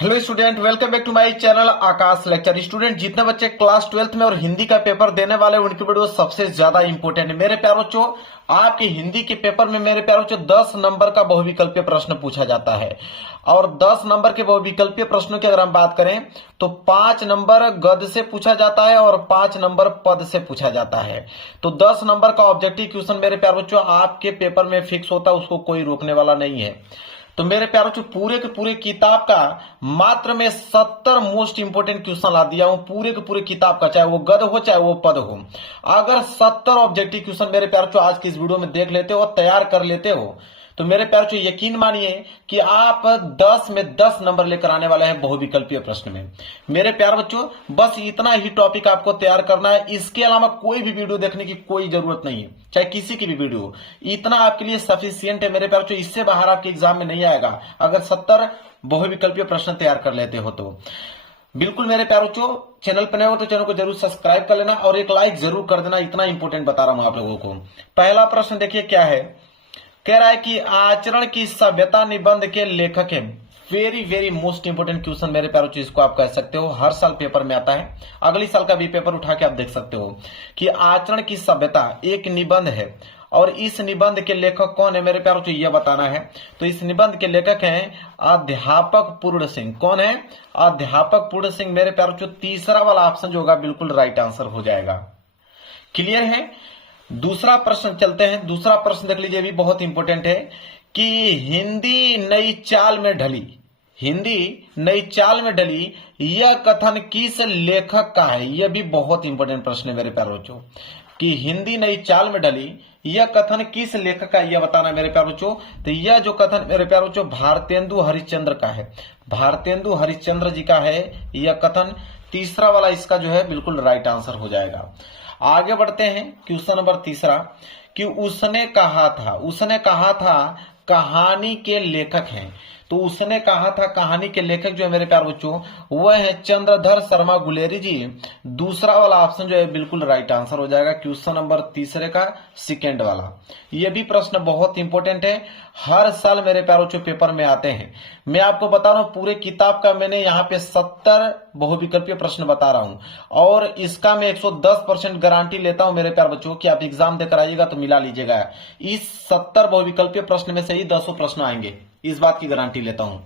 Hello student, welcome back to my channel Aakash lecture. Student, जितने बच्चे class 12th में और हिंदी का पेपर देने वाले हैं उनके वीडियो सबसे ज्यादा इंपॉर्टेंट है। मेरे प्यारो बच्चों, आपके हिंदी के पेपर में मेरे प्यारो बच्चों 10 नंबर का बहुविकल्पीय प्रश्न पूछा जाता है। और 10 नंबर के बहुविकल्पीय प्रश्नों की अगर हम बात करें तो 5 नंबर गद्य से पूछा जाता है और 5 नंबर पद से पूछा जाता है। तो 10 नंबर का ऑब्जेक्टिव क्वेश्चन मेरे प्यारो बच्चों आपके पेपर में फिक्स होता है, उसको कोई रोकने वाला नहीं है। तो मेरे प्यारों जो पूरे के पूरे किताब का मात्र में 70 मोस्ट इंपोर्टेंट क्वेश्चन ला दिया हूं, पूरे के पूरे किताब का, चाहे वो गद हो चाहे वो पद हो। अगर 70 ऑब्जेक्टिव क्वेश्चन मेरे प्यारों आज की इस वीडियो में देख लेते हो और तैयार कर लेते हो तो मेरे प्यारों यकीन मानिए कि आप 10 में 10 नंबर लेकर आने वाले हैं बहुविकल्पीय प्रश्न में। मेरे प्यारे बच्चों, बस इतना ही टॉपिक आपको तैयार करना है, इसके अलावा कोई भी वीडियो देखने की कोई जरूरत नहीं है, चाहे किसी की भी वीडियो। इतना आपके लिए सफिशियंट है मेरे प्यारे बच्चों, इससे बाहर आपके एग्जाम में नहीं आएगा अगर 70 बहुविकल्पीय प्रश्न तैयार कर लेते हो तो। बिल्कुल मेरे प्यारे बच्चों, चैनल पर नए हो तो चैनल को जरूर सब्सक्राइब कर लेना और एक लाइक जरूर कर देना, इतना इंपॉर्टेंट बता रहा हूं आप लोगों को। पहला प्रश्न देखिए क्या है, कह रहा है कि आचरण की सभ्यता निबंध के लेखक हैं। Very very most important question मेरे प्यारों, चीज को आप कह सकते हो, हर साल पेपर में आता है। अगली साल का भी पेपर उठा के आप देख सकते हो कि आचरण की सभ्यता एक निबंध है और इस निबंध के लेखक कौन है मेरे प्यारों, यह बताना है। तो इस निबंध के लेखक हैं अध्यापक पूर्ण सिंह। कौन है? अध्यापक पूर्ण सिंह। मेरे प्यारों, तीसरा वाला ऑप्शन जो होगा बिल्कुल राइट आंसर हो जाएगा। क्लियर है? दूसरा प्रश्न चलते हैं। दूसरा प्रश्न देख लीजिए, भी बहुत इंपॉर्टेंट है कि हिंदी नई चाल में ढली, हिंदी नई चाल में ढली, यह कथन किस लेखक का है? यह भी बहुत इंपॉर्टेंट प्रश्न है मेरे प्यारे बच्चों कि हिंदी नई चाल में ढली, यह कथन किस लेखक का है, यह बताना मेरे प्यारे बच्चों। तो यह जो कथन मेरे प्यारे बच्चों भारतेंदु हरिश्चंद्र का है, भारतेंदु हरिश्चंद्र जी का है यह कथन। तीसरा वाला इसका जो है बिल्कुल राइट आंसर हो जाएगा। आगे बढ़ते हैं, क्वेश्चन नंबर तीसरा कि उसने कहा था, उसने कहा था कहानी के लेखक हैं। तो उसने कहा था कहानी के लेखक जो है मेरे प्यारे बच्चों वह है चंद्रधर शर्मा गुलेरी जी। दूसरा वाला ऑप्शन जो है बिल्कुल राइट आंसर हो जाएगा, क्वेश्चन नंबर तीसरे का सेकेंड वाला। यह भी प्रश्न बहुत इंपॉर्टेंट है, हर साल मेरे प्यारे बच्चों पेपर में आते हैं। मैं आपको बता रहा हूं पूरे किताब का मैंने यहाँ पे 70 बहुविकल्पीय प्रश्न बता रहा हूं और इसका मैं 110% गारंटी लेता हूं मेरे प्यारे बच्चों कि आप एग्जाम देकर आइएगा तो मिला लीजिएगा। इस 70 बहुविकल्पीय प्रश्न में से ही 10 प्रश्न आएंगे, इस बात की गारंटी लेता हूं।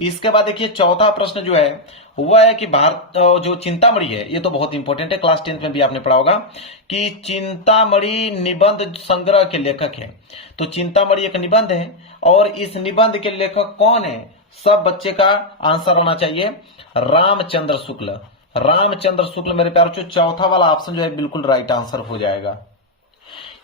इसके बाद देखिए चौथा प्रश्न जो है वह है कि भारत जो चिंतामणि है, ये तो बहुत इंपॉर्टेंट है, क्लास 10th में भी आपने पढ़ा होगा कि चिंतामणि निबंध संग्रह के लेखक है। तो चिंतामणि एक निबंध है और इस निबंध के लेखक कौन है? सब बच्चे का आंसर होना चाहिए रामचंद्र शुक्ल। रामचंद्र शुक्ल मेरे प्यारे, चौथा वाला ऑप्शन जो है बिल्कुल राइट आंसर हो जाएगा।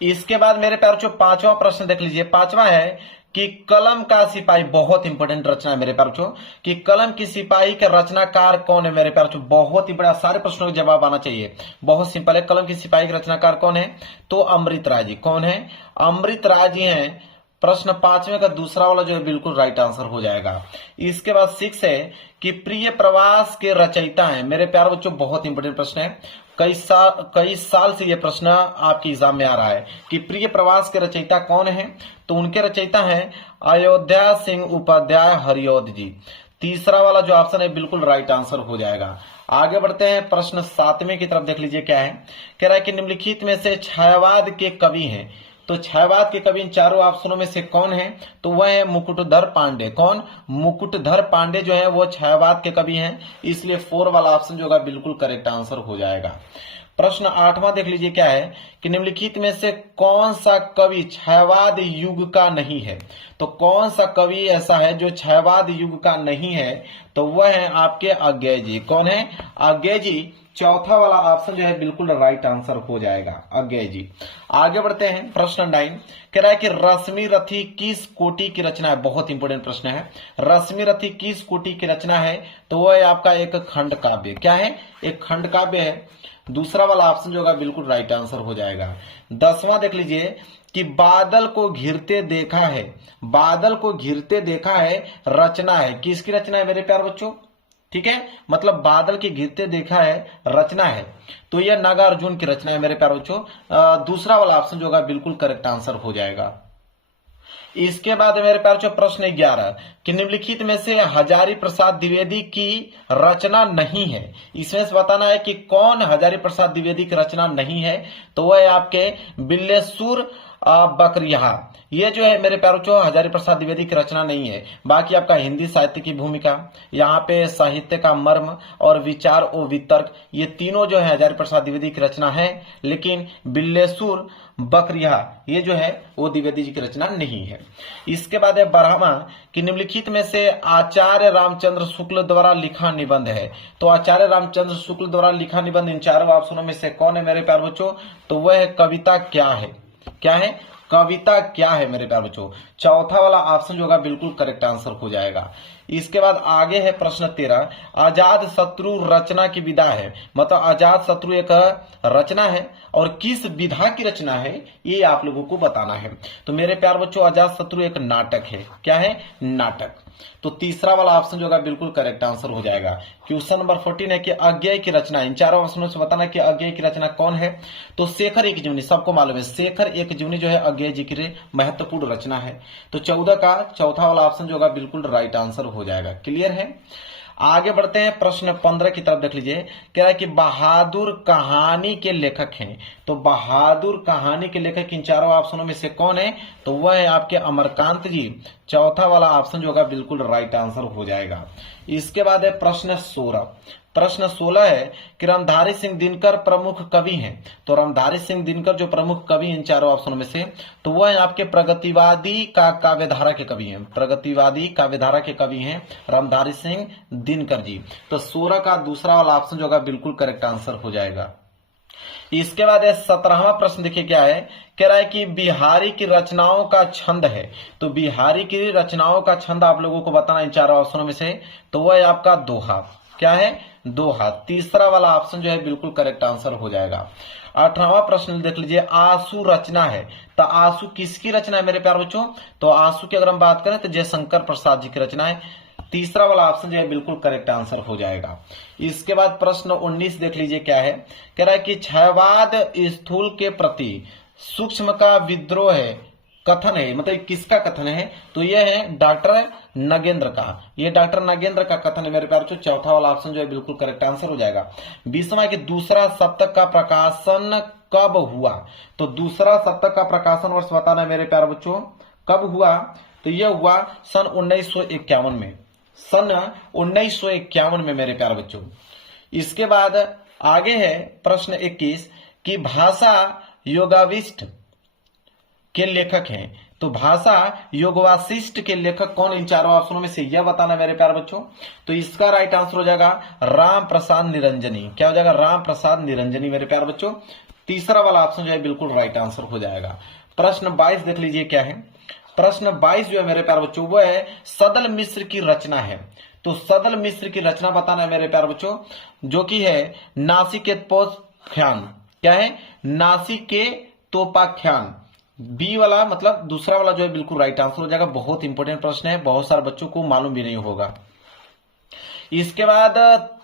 इसके बाद मेरे प्यारे पांचवा प्रश्न देख लीजिए। पांचवा है कि कलम का सिपाही, बहुत इंपॉर्टेंट रचना है मेरे प्यारे कि कलम की सिपाही के रचनाकार कौन है मेरे प्यारे, बहुत इंपॉर्टेंट, सारे प्रश्नों का जवाब आना चाहिए। बहुत सिंपल है, कलम की सिपाही के रचनाकार कौन है? तो अमृत राय जी। कौन है? अमृत राय जी हैं। प्रश्न पांचवें का दूसरा वाला जो है बिल्कुल राइट आंसर हो जाएगा। इसके बाद 6 है कि प्रिय प्रवास के रचयिता हैं। मेरे प्यारे बच्चों बहुत इंपॉर्टेंट प्रश्न है, कई साल से यह प्रश्न आपके एग्जाम में आ रहा है कि प्रिय प्रवास के रचयिता कौन है? तो उनके रचयिता हैं अयोध्या सिंह उपाध्याय हरिऔध जी। तीसरा वाला जो ऑप्शन है बिल्कुल राइट आंसर हो जाएगा। आगे बढ़ते हैं, प्रश्न 7वें की तरफ देख लीजिए क्या है। कह रहा है कि निम्नलिखित में से छायावाद के कवि हैं। तो छायावाद के कवि इन चारों ऑप्शनों में से कौन है? तो वह है मुकुटधर पांडे। कौन? मुकुटधर पांडे जो है वो छायावाद के कवि हैं, इसलिए 4 वाला ऑप्शन जो होगा बिल्कुल करेक्ट आंसर हो जाएगा। प्रश्न 8वां देख लीजिए क्या है कि निम्नलिखित में से कौन सा कवि छायावाद युग का नहीं है? तो कौन सा कवि ऐसा है जो छायावाद युग का नहीं है? तो वह है आपके अज्ञेय जी। कौन है? अज्ञेय जी। चौथा वाला ऑप्शन जो है बिल्कुल राइट आंसर हो जाएगा, अज्ञेय जी। आगे बढ़ते हैं, प्रश्न 9 कह रहा है कि रश्मि रथी किस कोटि की रचना है? बहुत इंपॉर्टेंट प्रश्न है, रश्मि रथी किस कोटि की रचना है? तो वह है आपका एक खंड काव्य। क्या है? एक खंड काव्य है। दूसरा वाला ऑप्शन जो होगा बिल्कुल राइट आंसर हो जाएगा। 10वां देख लीजिए कि बादल को घिरते देखा है, बादल को घिरते देखा है रचना है, किसकी रचना है मेरे प्यारे बच्चों? ठीक है, मतलब बादल के घिरते देखा है रचना है, तो यह नागार्जुन की रचना है मेरे प्यारे बच्चों। दूसरा वाला ऑप्शन जो होगा बिल्कुल करेक्ट आंसर हो जाएगा। इसके बाद मेरे प्यारे बच्चों प्रश्न 11 कि निम्नलिखित में से हजारी प्रसाद द्विवेदी की रचना नहीं है। इसमें से बताना है कि कौन हजारी प्रसाद द्विवेदी की रचना नहीं है। तो वह है आपके बिल्लेसुर बकरिया। ये जो है मेरे प्यारे बच्चों हजारी प्रसाद द्विवेदी की रचना नहीं है। बाकी आपका हिंदी साहित्य की भूमिका, यहाँ पे साहित्य का मर्म और विचार और वितर्क, ये तीनों जो है हजारी प्रसाद द्विवेदी की रचना है। लेकिन बिल्लेसुर बकरिया ये जो है वो द्विवेदी जी की रचना नहीं है। इसके बाद है 12वां कि निम्नलिखित में से आचार्य रामचंद्र शुक्ल द्वारा लिखा निबंध है। तो आचार्य रामचंद्र शुक्ल द्वारा लिखा निबंध इन चारों ऑप्शनों में से कौन है मेरे प्यारे बच्चों? तो वह है कविता क्या है। क्या है? कविता क्या है मेरे प्यारे बच्चों। चौथा वाला ऑप्शन जो होगा बिल्कुल करेक्ट आंसर हो जाएगा। इसके बाद आगे है प्रश्न 13 अजात शत्रु रचना की विधा है। मतलब अजात शत्रु एक रचना है और किस विधा की रचना है ये आप लोगों को बताना है। तो मेरे प्यारे बच्चों अजात शत्रु एक नाटक है। क्या है? नाटक। तो तीसरा वाला ऑप्शन जो होगा बिल्कुल करेक्ट आंसर हो जाएगा। क्वेश्चन नंबर 14 है कि अज्ञेय की रचना, इन चारों ऑप्शनों से बताना कि अज्ञेय की रचना कौन है। तो शेखर एक जीवनी, सबको मालूम है शेखर एक जीवनी जो है अज्ञेय जी की महत्वपूर्ण रचना है। तो 14 का चौथा वाला ऑप्शन जो होगा बिल्कुल राइट आंसर हो जाएगा। क्लियर है? आगे बढ़ते हैं प्रश्न 15 की तरफ। देख लीजिए, कह रहा है कि बहादुर कहानी के लेखक हैं। तो बहादुर कहानी के लेखक इन चारों ऑप्शनों में से कौन है? तो वह है आपके अमरकांत जी। चौथा वाला ऑप्शन जो होगा बिल्कुल राइट आंसर हो जाएगा। इसके बाद है प्रश्न 16। प्रश्न 16 है कि रामधारी सिंह दिनकर प्रमुख कवि हैं। तो रामधारी सिंह दिनकर जो प्रमुख कवि इन चारों ऑप्शनों में से, तो वह है आपके प्रगतिवादी का काव्यधारा के कवि हैं। प्रगतिवादी काव्यधारा के कवि हैं रामधारी सिंह दिनकर जी। तो 16 का दूसरा वाला ऑप्शन जो होगा बिल्कुल करेक्ट आंसर हो जाएगा। इसके बाद 17वां प्रश्न देखिए क्या है। कह रहा है कि बिहारी की रचनाओं का छंद है। तो बिहारी की रचनाओं का छंद आप लोगों को बताना इन चारों ऑप्शनों में से, तो वह है आपका दोहा। क्या है? दोहा। तीसरा वाला ऑप्शन जो है बिल्कुल करेक्ट आंसर हो जाएगा। 18वां प्रश्न देख लीजिए, आंसू रचना है। तो आंसू किसकी रचना है मेरे प्यारे बच्चों? तो आंसू की अगर हम बात करें तो जयशंकर प्रसाद जी की रचना है। तीसरा वाला ऑप्शन जो है बिल्कुल करेक्ट आंसर हो जाएगा। इसके बाद प्रश्न 19 देख लीजिए क्या है। कह रहा है कि क्षयवाद स्थूल के प्रति सूक्ष्म का विद्रोह है कथन है। मतलब किसका कथन है? तो यह है डॉक्टर नगेंद्र का। ये डॉक्टर नगेंद्र का कथन है मेरे प्यारे बच्चों। चौथा वाला ऑप्शन जो है बिल्कुल करेक्ट आंसर हो जाएगा। 20वां कि दूसरा सप्तक का प्रकाशन कब हुआ। तो दूसरा सप्तक का प्रकाशन वर्ष बताना है मेरे प्यारे बच्चों कब हुआ। तो यह हुआ सन 1951 में। सन 1951 में मेरे प्यारे बच्चों। इसके बाद आगे है प्रश्न 21 कि भाषा योगाविष्ट के लेखक हैं। तो भाषा योगवासिष्ठ के लेखक कौन इन चारों ऑप्शनों में से, यह बताना मेरे प्यारे बच्चों। तो इसका राइट आंसर हो जाएगा राम प्रसाद निरंजनी। क्या हो जाएगा? राम प्रसाद निरंजनी मेरे प्यारे बच्चों। तीसरा वाला ऑप्शन जो है बिल्कुल राइट आंसर हो जाएगा। प्रश्न 22 देख लीजिए क्या है। प्रश्न 22 जो है मेरे प्यारे बच्चों वो है सदल मिश्र की रचना है। तो सदल मिश्र की रचना बताना है मेरे प्यारे बच्चों, जो कि है नासिकेतोपाख्यान। क्या है? नासिकेतोपाख्यान। बी वाला मतलब दूसरा वाला जो है बिल्कुल राइट आंसर हो जाएगा। बहुत इंपॉर्टेंट प्रश्न है, बहुत सारे बच्चों को मालूम भी नहीं होगा। इसके बाद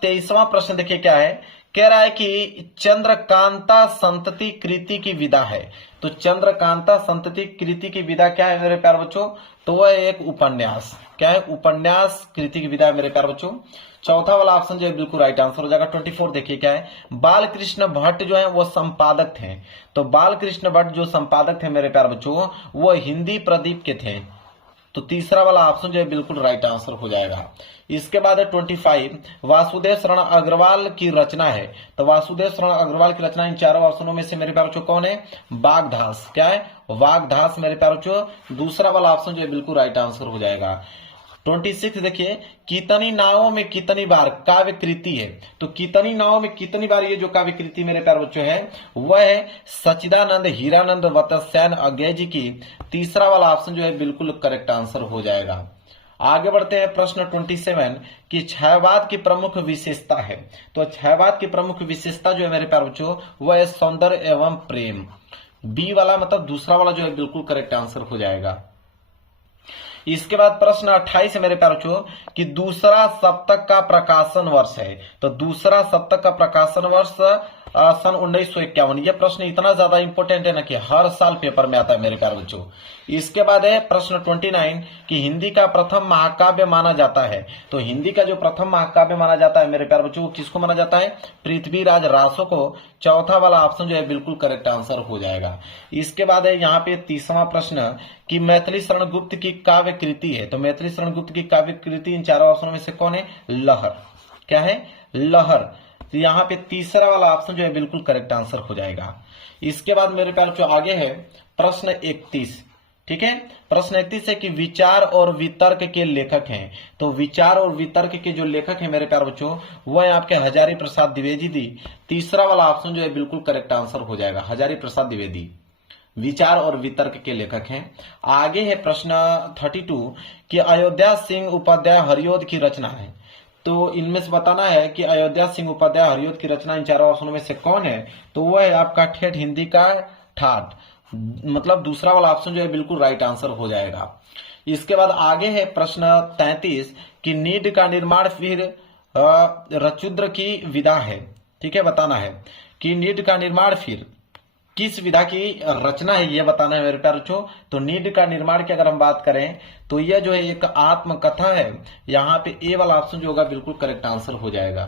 23वां प्रश्न देखिए क्या है। कह रहा है कि चंद्रकांता संतति कृति की विधा है। तो चंद्रकांता संतति कृति की विधा क्या है मेरे प्यारे बच्चों? तो वह एक उपन्यास। क्या है? उपन्यास कृति की विधा है मेरे प्यारे बच्चों। चौथा वाला ऑप्शन जो है बिल्कुल राइट आंसर हो जाएगा। 24 देखिए क्या है। बालकृष्ण भट्ट जो है वो संपादक थे। तो बालकृष्ण भट्ट जो संपादक थे मेरे प्यारे बच्चों वो हिंदी प्रदीप के थे। तो तीसरा वाला ऑप्शन जो है बिल्कुल राइट आंसर हो जाएगा। इसके बाद है 25 वासुदेव शरण अग्रवाल की रचना है। तो वासुदेव शरण अग्रवाल की रचना इन चारों ऑप्शनों में से मेरे प्यारे बच्चों कौन है? वागधास। क्या है? वागधास मेरे प्यारे बच्चों। दूसरा वाला ऑप्शन जो है बिल्कुल राइट आंसर हो जाएगा। 26 देखिए, कितनी नावों में कितनी बार काव्य कृति है। तो कितनी नावों में कितनी बार ये जो काव्य कृति मेरे प्यारे बच्चों है वह है सच्चिदानंद हीरानंद वत्सयान अज्ञेय जी की। तीसरा वाला ऑप्शन जो है बिल्कुल करेक्ट आंसर हो जाएगा। आगे बढ़ते हैं प्रश्न 27 कि क्षयवाद की प्रमुख विशेषता है। तो क्षयवाद की प्रमुख विशेषता जो है मेरे प्यारे बच्चों वह है सौंदर्य एवं प्रेम। बी वाला मतलब दूसरा वाला जो है बिल्कुल करेक्ट आंसर हो जाएगा। इसके बाद प्रश्न 28 है मेरे प्यारे बच्चों कि दूसरा सप्तक का प्रकाशन वर्ष है। तो दूसरा सप्तक का प्रकाशन वर्ष सन 1951। यह प्रश्न इतना ज्यादा इंपॉर्टेंट है ना कि हर साल पेपर में आता है मेरे प्यारे बच्चों। इसके बाद है प्रश्न 29 कि हिंदी का प्रथम महाकाव्य माना जाता है। तो हिंदी का जो प्रथम महाकाव्य माना जाता है मेरे प्यारे बच्चों, वो किसको माना जाता है? पृथ्वीराज रासो को। चौथा वाला ऑप्शन जो है बिल्कुल करेक्ट आंसर हो जाएगा। इसके बाद है यहाँ पे 30वां प्रश्न कि मैथिली शरण गुप्त की काव्य कृति है। तो मैथिली शरण गुप्त की काव्य कृति इन चारों ऑप्शनों में से कौन है? लहर। क्या है? लहर। तो यहाँ पे तीसरा वाला ऑप्शन जो है बिल्कुल करेक्ट आंसर हो जाएगा। इसके बाद मेरे प्यारे बच्चों आगे है प्रश्न 31। ठीक है, प्रश्न 31 है कि विचार और वितर्क के लेखक हैं। तो विचार और वितर्क के जो लेखक हैं मेरे प्यारे बच्चों, वह आपके हजारी प्रसाद द्विवेदी दी। तीसरा वाला ऑप्शन जो है बिल्कुल करेक्ट आंसर हो जाएगा, हजारी प्रसाद द्विवेदी विचार और वितर्क के लेखक हैं। आगे है प्रश्न 32 कि अयोध्या सिंह उपाध्याय हरियोध की रचना है। तो इनमें से बताना है कि अयोध्या सिंह उपाध्याय हरियोध की रचना इन चारों ऑप्शनों में से कौन है? तो वह है आपका ठेठ हिंदी का ठाठ, मतलब दूसरा वाला ऑप्शन जो है बिल्कुल राइट आंसर हो जाएगा। इसके बाद आगे है प्रश्न 33 कि नीड का निर्माण फिर रचुद्र की विधा है। ठीक है, बताना है कि नीड का निर्माण फिर किस विधा की रचना है, यह बताना है मेरे प्यारे बच्चों। तो नीड का निर्माण की अगर हम बात करें तो यह जो है एक आत्मकथा है। यहाँ पे ए वाला ऑप्शन जो होगा बिल्कुल करेक्ट आंसर हो जाएगा।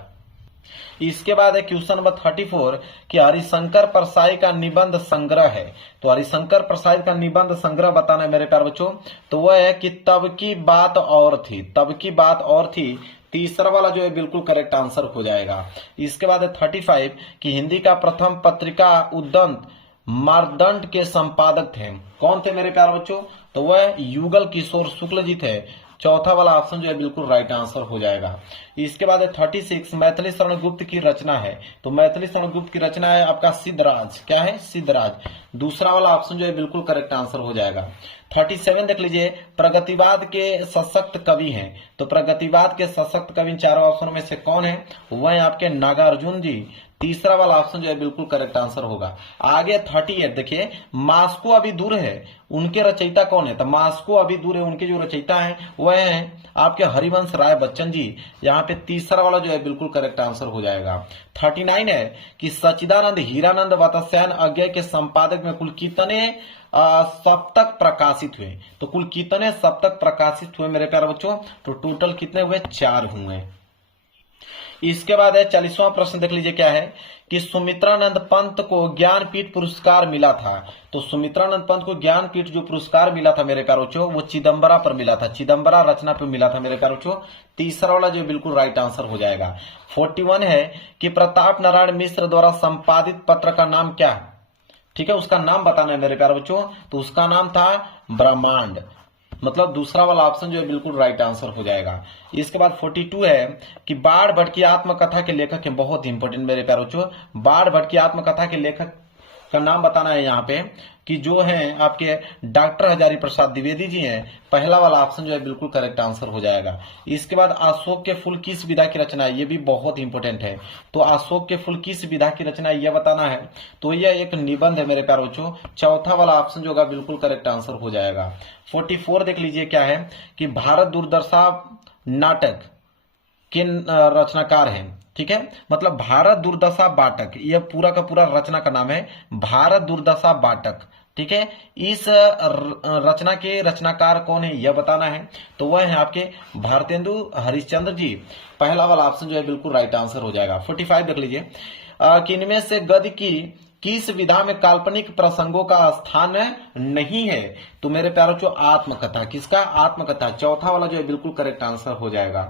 इसके बाद है क्वेश्चन नंबर 34 कि हरिशंकर परसाई का निबंध संग्रह है। तो हरिशंकर परसाई का निबंध संग्रह बताना है मेरे प्यारे बच्चों। तो वह है कि तब की बात और थी, तब की बात और थी। तीसरा वाला जो है बिल्कुल करेक्ट आंसर हो जाएगा। इसके बाद है 35 कि हिंदी का प्रथम पत्रिका उद्दंत मारदंड के संपादक थे। कौन थे मेरे प्यारे बच्चों? तो वह युगल किशोर शुक्ल जी थे। चौथा वाला ऑप्शन जो है बिल्कुल राइट आंसर हो जाएगा। इसके बाद है 36 मैथिली शरण गुप्त की रचना है। तो मैथिली शरण गुप्त की रचना है आपका सिद्धराज। क्या है? सिद्धराज। दूसरा वाला ऑप्शन जो है बिल्कुल करेक्ट आंसर हो जाएगा। 37 देख लीजिए, प्रगतिवाद के सशक्त कवि हैं। तो प्रगतिवाद के सशक्त कवि इन चारों ऑप्शनों में से कौन है? वह आपके नागार्जुन जी। तीसरा वाला ऑप्शन जो है बिल्कुल करेक्ट आंसर होगा। आगे 38 देखिए, मास्को अभी दूर है, उनके रचयिता कौन है? तो मास्को अभी दूर है, उनके जो रचयिता हैं वह हैं आपके हरिवंश राय बच्चन जी। यहाँ पे तीसरा वाला जो है बिल्कुल करेक्ट आंसर हो जाएगा। 39 है कि सच्चिदानंद हीरानंद वात्स्यायन अज्ञेय के संपादक में कुल कितने सप्तक प्रकाशित हुए? तो कुल कितने सप्तक प्रकाशित हुए मेरे प्यारे बच्चों? तो टोटल कितने हुए? 4 हुए। इसके बाद है 40वां प्रश्न देख लीजिए, क्या है कि सुमित्रानंद पंत को ज्ञानपीठ पुरस्कार मिला था। तो सुमित्रानंद पंत को ज्ञानपीठ जो पुरस्कार मिला था मेरे प्यारे बच्चों, वो चिदंबरा पर मिला था, चिदंबरा रचना पर मिला था मेरे प्यारे बच्चों। तीसरा वाला जो बिल्कुल राइट आंसर हो जाएगा। 41 है कि प्रताप नारायण मिश्र द्वारा संपादित पत्र का नाम क्या है? ठीक है, उसका नाम बताना है मेरे प्यारे बच्चों। तो उसका नाम था ब्रह्मांड, मतलब दूसरा वाला ऑप्शन जो है बिल्कुल राइट आंसर हो जाएगा। इसके बाद 42 है कि बाढ़ भट्ट की आत्मकथा के लेखक हैं। बहुत इंपॉर्टेंट मेरे प्यारे बच्चों, बाढ़ भट्ट की आत्मकथा के लेखक का नाम बताना है यहाँ पे कि जो है आपके डॉक्टर हजारी प्रसाद द्विवेदी जी हैं। पहला वाला ऑप्शन जो है बिल्कुल करेक्ट आंसर हो जाएगा। इसके बाद अशोक के फूल किस विधा की रचना है? ये भी बहुत इंपॉर्टेंट है। तो अशोक के फूल किस विधा की रचना है, यह बताना है। तो यह एक निबंध है मेरे प्यारे बच्चों। चौथा वाला ऑप्शन जो होगा बिल्कुल करेक्ट आंसर हो जाएगा। 44 देख लीजिए, क्या है कि भारत दूरदर्शा नाटक के रचनाकार हैं। ठीक है, मतलब भारत दुर्दशा बाटक, यह पूरा का पूरा रचना का नाम है भारत दुर्दशा बाटक। ठीक है, इस रचना के रचनाकार कौन है यह बताना है। तो वह है आपके भारतेंदु हरिश्चंद्र जी। पहला वाला ऑप्शन जो है बिल्कुल राइट आंसर हो जाएगा। 45 देख लीजिए कि इनमें से गद्य की किस विधा में काल्पनिक प्रसंगों का स्थान नहीं है? तो मेरे प्यारों जो आत्मकथा, किसका? आत्मकथा। चौथा वाला जो है बिल्कुल करेक्ट आंसर हो जाएगा।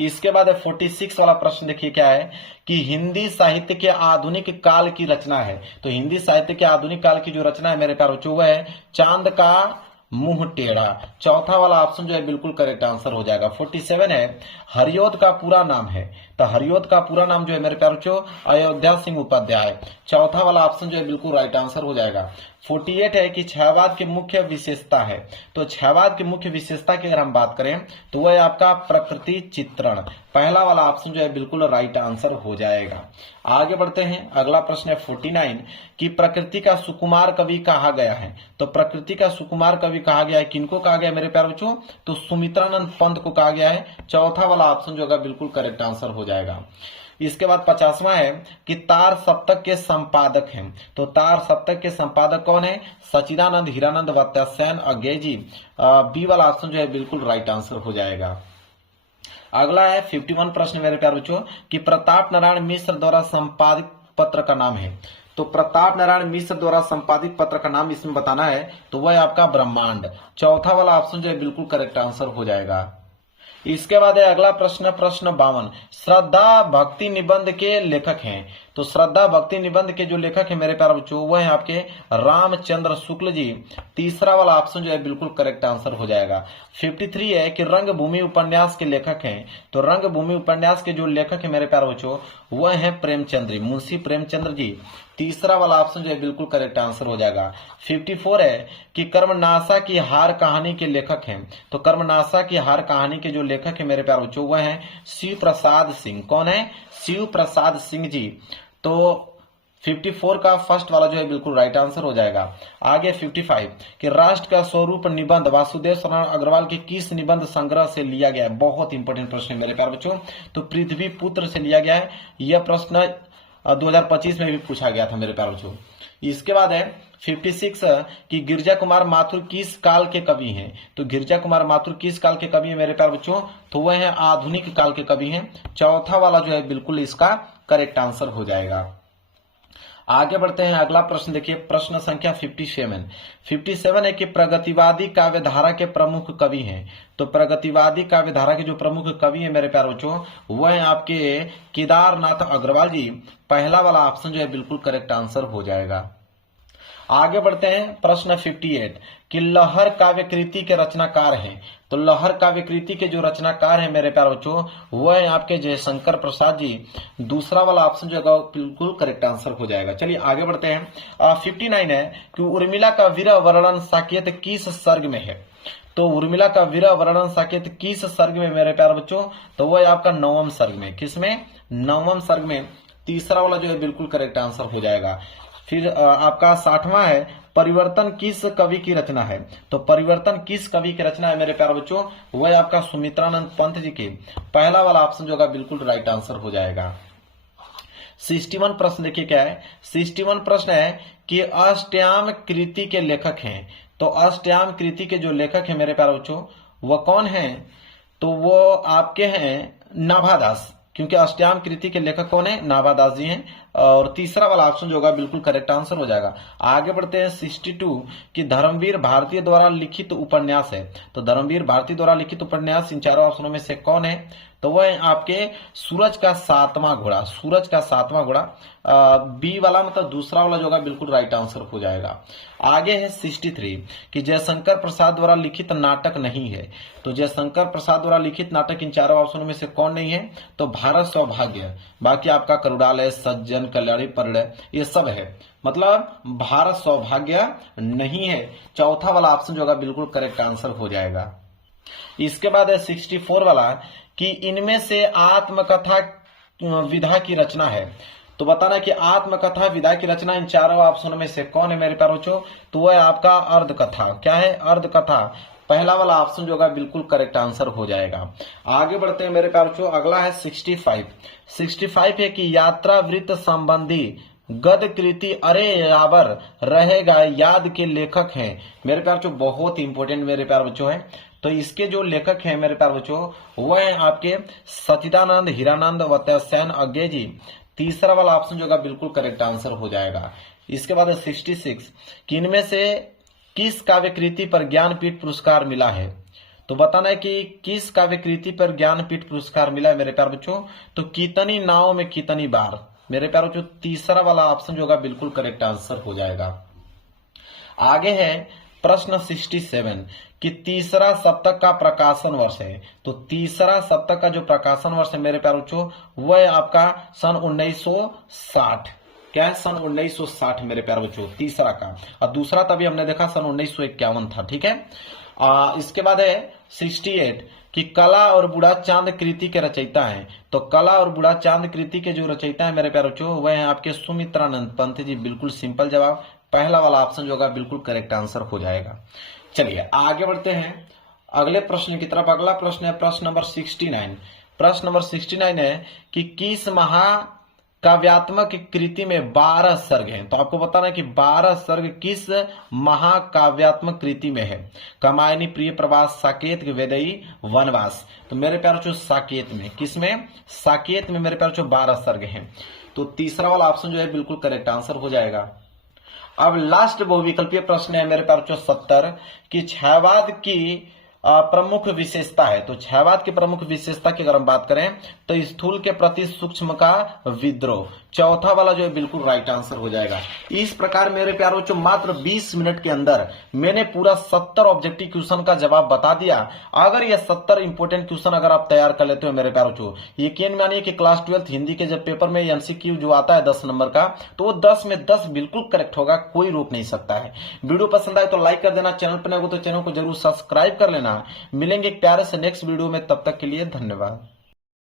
इसके बाद 46 वाला प्रश्न देखिए, क्या है कि हिंदी साहित्य के आधुनिक काल की रचना है। तो हिंदी साहित्य के आधुनिक काल की जो रचना है मेरे प्यारे बच्चों, वह है चांद का मुंह टेढ़ा। चौथा वाला ऑप्शन जो है बिल्कुल करेक्ट आंसर हो जाएगा। 47 है हरियोध का पूरा नाम है। तो हरियोध का पूरा नाम जो है मेरे प्यारे बच्चों अयोध्या सिंह उपाध्याय। चौथा वाला ऑप्शन जो है बिल्कुल राइट आंसर हो जाएगा। 48 है कि छायावाद की मुख्य विशेषता है। तो छायावाद की मुख्य विशेषता की अगर हम बात करें तो वह है आपका प्रकृति चित्रण। पहला वाला ऑप्शन जो है बिल्कुल राइट आंसर हो जाएगा। आगे बढ़ते हैं, अगला प्रश्न है 49 कि प्रकृति का सुकुमार कवि कहा गया है। तो प्रकृति का सुकुमार कवि कहा गया है, किनको कहा गया है मेरे प्यारे बच्चों? तो सुमित्रानंद पंत को कहा गया है। चौथा वाला ऑप्शन जो होगा बिल्कुल करेक्ट आंसर हो जाएगा। इसके बाद 50वां है कि तार सप्तक के संपादक हैं। तो तार सप्तक के संपादक कौन है? सचिदानंद हीरानंद वत्स्यायन अज्ञेय जी। बी वाला ऑप्शन जो है बिल्कुल राइट आंसर हो जाएगा। अगला है 51 प्रश्न मेरे प्यारे बच्चों कि प्रताप नारायण मिश्र द्वारा संपादित पत्र का नाम है। तो प्रताप नारायण मिश्र द्वारा संपादित पत्र का नाम इसमें बताना है, तो वह आपका ब्रह्मांड। चौथा वाला ऑप्शन जो है बिल्कुल करेक्ट आंसर हो जाएगा। इसके बाद है अगला प्रश्न, प्रश्न 52, श्रद्धा भक्ति निबंध के लेखक हैं। तो श्रद्धा भक्ति निबंध के जो लेखक है मेरे प्यारे बच्चों वो है आपके रामचंद्र शुक्ल जी। तीसरा वाला ऑप्शन जो है बिल्कुल करेक्ट आंसर हो जाएगा। 53 है कि रंगभूमि उपन्यास के लेखक हैं। तो रंगभूमि उपन्यास के जो लेखक है मेरे प्यारे बच्चों वह है प्रेमचंद्र, मुंशी प्रेमचंद्र जी। तीसरा वाला ऑप्शन जो है बिल्कुल करेक्ट आंसर हो जाएगा। 54 है कि कर्मनाशा की हार कहानी के लेखक हैं। तो कर्मनाशा की हार कहानी के जो लेखक है मेरे प्यारे बच्चों वह है शिव प्रसाद सिंह। कौन है? शिव प्रसाद सिंह जी। तो 54 का फर्स्ट वाला जो है बिल्कुल राइट आंसर हो जाएगा। आगे 55 कि राष्ट्र का स्वरूप निबंध वासुदेव शरण अग्रवाल के किस निबंध संग्रह से लिया गया है? बहुत इंपॉर्टेंट प्रश्न है मेरे प्यारे बच्चों। तो पृथ्वी पुत्र से लिया गया है। यह प्रश्न 2025 में भी पूछा गया था मेरे प्यारे बच्चों। इसके बाद है 56 कि गिरजा कुमार माथुर किस काल के कवि हैं। तो गिरजा कुमार माथुर किस काल के कवि हैं मेरे प्यारे बच्चों? तो वह है आधुनिक काल के कवि हैं। चौथा वाला जो है बिल्कुल इसका करेक्ट आंसर हो जाएगा। आगे बढ़ते हैं, अगला प्रश्न देखिए, प्रश्न संख्या 57 है कि प्रगतिवादी काव्यधारा के प्रमुख कवि हैं। तो प्रगतिवादी काव्यधारा के जो प्रमुख कवि हैं मेरे प्यारे बच्चों वह है आपके केदारनाथ अग्रवाल जी। पहला वाला ऑप्शन जो है बिल्कुल करेक्ट आंसर हो जाएगा। आगे बढ़ते हैं, प्रश्न 58 कि लहर काव्य कृति के रचनाकार हैं। तो लहर काव्य कृति के जो रचनाकार हैं मेरे प्यारे बच्चों वह है आपके जयशंकर प्रसाद जी। दूसरा वाला ऑप्शन जो है बिल्कुल करेक्ट आंसर हो जाएगा। चलिए आगे बढ़ते हैं। 59 है कि उर्मिला का विरह वर्णन साकेत किस सर्ग में है। तो उर्मिला का विरह वर्णन साकेत किस सर्ग में मेरे प्यारे बच्चों? तो वह आपका 9वें सर्ग में। किसमें? 9वें सर्ग में। तीसरा वाला जो है बिल्कुल करेक्ट आंसर हो जाएगा। फिर आपका 60वां है परिवर्तन किस कवि की रचना है। तो परिवर्तन किस कवि की रचना है मेरे प्यारे बच्चों? वह आपका सुमित्रानंद पंत जी की। पहला वाला ऑप्शन जो होगा बिल्कुल राइट आंसर हो जाएगा। 61 प्रश्न देखिए क्या है। 61 प्रश्न है कि अष्टयाम कृति के लेखक हैं। तो अष्टयाम कृति के जो लेखक हैं मेरे प्यारे बच्चों वह कौन है? तो वो आपके हैं नाभादास, क्योंकि अष्टयाम कृति के लेखक कौन है? नाभादास जी हैं। और तीसरा वाला ऑप्शन जो होगा बिल्कुल करेक्ट आंसर हो जाएगा। आगे बढ़ते हैं 62 कि धर्मवीर भारती द्वारा लिखित उपन्यास है। तो धर्मवीर भारती द्वारा लिखित उपन्यास इन चारों ऑप्शनों में से कौन है? तो वह आपके सूरज का सातवां घोड़ा। सूरज का सातवां घोड़ा बी वाला मतलब दूसरा वाला जो होगा बिल्कुल राइट आंसर हो जाएगा। आगे है 63 कि जयशंकर प्रसाद द्वारा लिखित नाटक नहीं है। तो जयशंकर प्रसाद द्वारा लिखित नाटक इन चारों ऑप्शनों में से कौन नहीं है? तो भारत सौभाग्य, बाकी आपका करुणालय, सज्जन, कल्याणी, परिणय ये सब है। मतलब भारत सौभाग्य नहीं है। चौथा वाला ऑप्शन जो होगा बिल्कुल करेक्ट आंसर हो जाएगा। इसके बाद है 64 वाला कि इनमें से आत्मकथा विधा की रचना है। तो बताना कि आत्मकथा विधा की रचना इन चारों ऑप्शनों में से कौन है मेरे प्यारे बच्चों? तो वह आपका अर्धकथा। क्या है? अर्धकथा। पहला वाला ऑप्शन जो होगा बिल्कुल करेक्ट आंसर हो जाएगा। आगे बढ़ते हैं मेरे प्यारे बच्चों, अगला है 65 है कि यात्रा वृत्त संबंधी गद कृति अरे यावर रहेगा याद के लेखक हैं मेरे प्यारे बच्चों। बहुत इंपॉर्टेंट मेरे प्यारे बच्चों है। तो इसके जो लेखक हैं मेरे प्यारे बच्चों वह है आपके सचिदानंद हीरानंद वत्स्यायन अज्ञेय जी। तीसरा वाला ऑप्शन जो होगा बिल्कुल करेक्ट आंसर हो जाएगा। इसके बाद 66 कि इनमें से किस काव्य कृति पर ज्ञानपीठ पुरस्कार मिला है। तो बताना है कि किस काव्य कृति पर ज्ञानपीठ पुरस्कार मिला है मेरे प्यारे बच्चों? तो कितनी नाव में कितनी बार मेरे प्यारे बच्चों। तीसरा वाला ऑप्शन जो होगा बिल्कुल करेक्ट आंसर हो जाएगा। आगे है प्रश्न 67 कि तीसरा सप्तक का प्रकाशन वर्ष है। तो तीसरा सप्तक का जो प्रकाशन वर्ष है मेरे प्यारे बच्चों वह आपका सन 1960। क्या है? सन 1960 मेरे प्यारे बच्चों तीसरा का। और दूसरा तभी हमने देखा सन 1951 था। ठीक है। इसके बाद है 68 कि कला और बूढ़ा चांद कृति के रचयिता हैं। तो कला और बूढ़ा चांद कृति के जो रचयिता है मेरे प्यारे बच्चों वह है आपके सुमित्रानंद पंत जी। बिल्कुल सिंपल जवाब। पहला वाला ऑप्शन जो होगा बिल्कुल करेक्ट आंसर हो जाएगा। चलिए आगे बढ़ते हैं अगले प्रश्न की तरफ। अगला प्रश्न है प्रश्न नंबर 69। प्रश्न नंबर 69 है कि किस महाकाव्यात्मक कृति में 12 सर्ग हैं। तो आपको बताना है कि 12 सर्ग किस महाकाव्यात्मक कृति में है। कामायनी, प्रिय प्रवास, साकेत, वेदई, वनवास। तो मेरे प्यारे बच्चों साकेत में, किसमें? साकेत में मेरे प्यारे बच्चों 12 सर्ग हैं। तो तीसरा वाला ऑप्शन जो है बिल्कुल करेक्ट आंसर हो जाएगा। अब लास्ट बहुविकल्पीय प्रश्न है मेरे प्यारे बच्चों 70 कि क्षयवाद की प्रमुख विशेषता है। तो क्षयवाद की प्रमुख विशेषता की अगर हम बात करें तो स्थूल के प्रति सूक्ष्म का विद्रोह। चौथा वाला जो है बिल्कुल राइट आंसर हो जाएगा। इस प्रकार मेरे प्यारे बच्चों मात्र 20 मिनट के अंदर मैंने पूरा 70 ऑब्जेक्टिव क्वेश्चन का जवाब बता दिया। अगर ये 70 इंपोर्टेंट क्वेश्चन अगर आप तैयार कर लेते हो मेरे प्यारे बच्चों, यकीन मानिए कि क्लास 12 हिंदी के जब पेपर में एमसीक्यू जो आता है 10 नंबर का, तो वो 10 में 10 बिल्कुल करेक्ट होगा, कोई रोक नहीं सकता है। वीडियो पसंद आए तो लाइक कर देना, चैनल पर नए हो तो चैनल को जरूर सब्सक्राइब कर लेना। मिलेंगे एक प्यारे से नेक्स्ट वीडियो में, तब तक के लिए धन्यवाद।